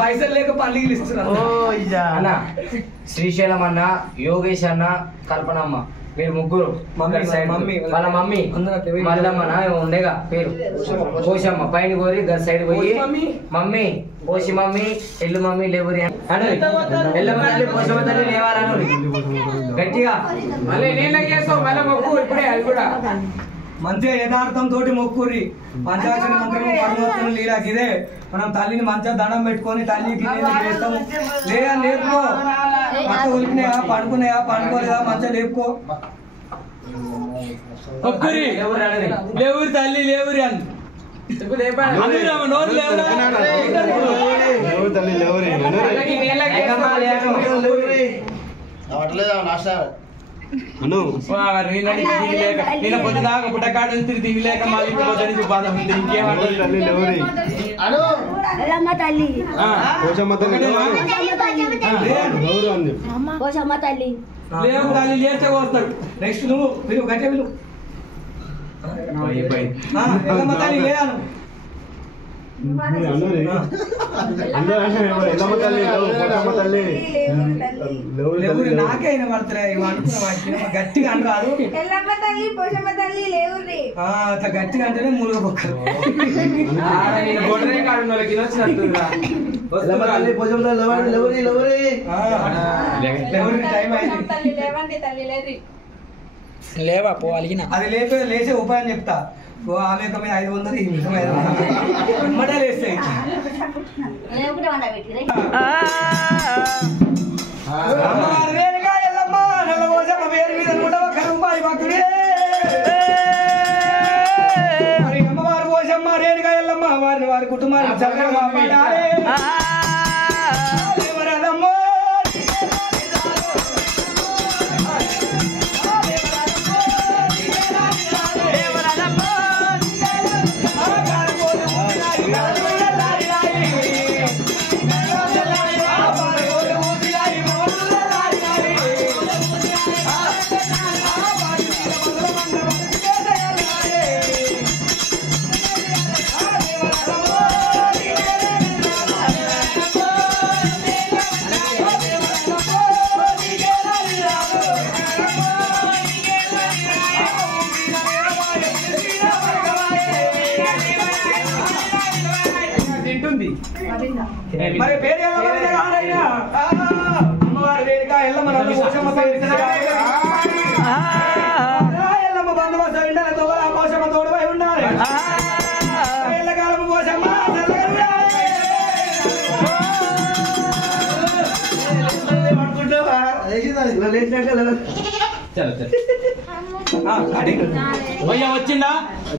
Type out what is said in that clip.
పైసలు లేక పల్లీలు ఇస్తున్నా. శ్రీశైలం అన్న, యోగేష్ అన్న, కల్పనమ్మ, మీరు ముగ్గురు. వాళ్ళ మమ్మీ మల్లమ్మన ఉండేగా పేరు పోషమ్మ. పైన కోరి సైడ్ పోయి మమ్మీ పోసి మమ్మీ ఎల్లు మమ్మీ లేవురి ఎల్లమ్మ తల్లి పోషమ్మ తల్లి లేవాలని గట్టిగా మళ్ళీ నేను చేస్తావు. మళ్ళీ మొక్కు ఇప్పుడే అది కూడా మంచిగా యథార్థం తోటి మొక్కురి. పంచాక్షరి మంత్రము పరమోత్తరం లీలాకి ఇదే. మనం తల్లిని మంచిగా దండం పెట్టుకొని తల్లికి చేస్తాము. లేదా లేపుకో, మంచిగా ఉలికినాయా పండుకున్నాయా పండుకోలేదా మంచిగా లేపుకో. లేవురి తల్లి లేవురి అని నేను పొద్దుదాకా పుట్టకాడ తిరిగి లేక మళ్ళీ బాధ ఉంది. లేవు తల్లి లేస్తే వస్తాడు. నెక్స్ట్ నువ్వు విలువ గట్టే విలువ తల్లి లేను నాకే అయినా పడతాయి గట్టిగా అని రాదు. అట్లా గట్టిగా అంటేనే మూలుగ పక్కలు టైం అయింది. లేవా పో అలిగిన అది లేచే ఉపాయం చెప్తా. ఆమె యొక్క మీద 500 ఇమ్మటే లేస్తాయి. అమ్మవారు పోసమ్మ రేణుగా ఎల్లమ్మ వారిని వారి కుటుంబాన్ని చక్కగా మరి పేరు అమ్మవారి వేదిక ఎల్లమ్మ ఎల్లమ్మ బంధువస్తు ఉండాలి. తోగల పోషమ్మ తోడుపై ఉండాలి. ఎల్లకాలం పోషమ్మ వచ్చిందా.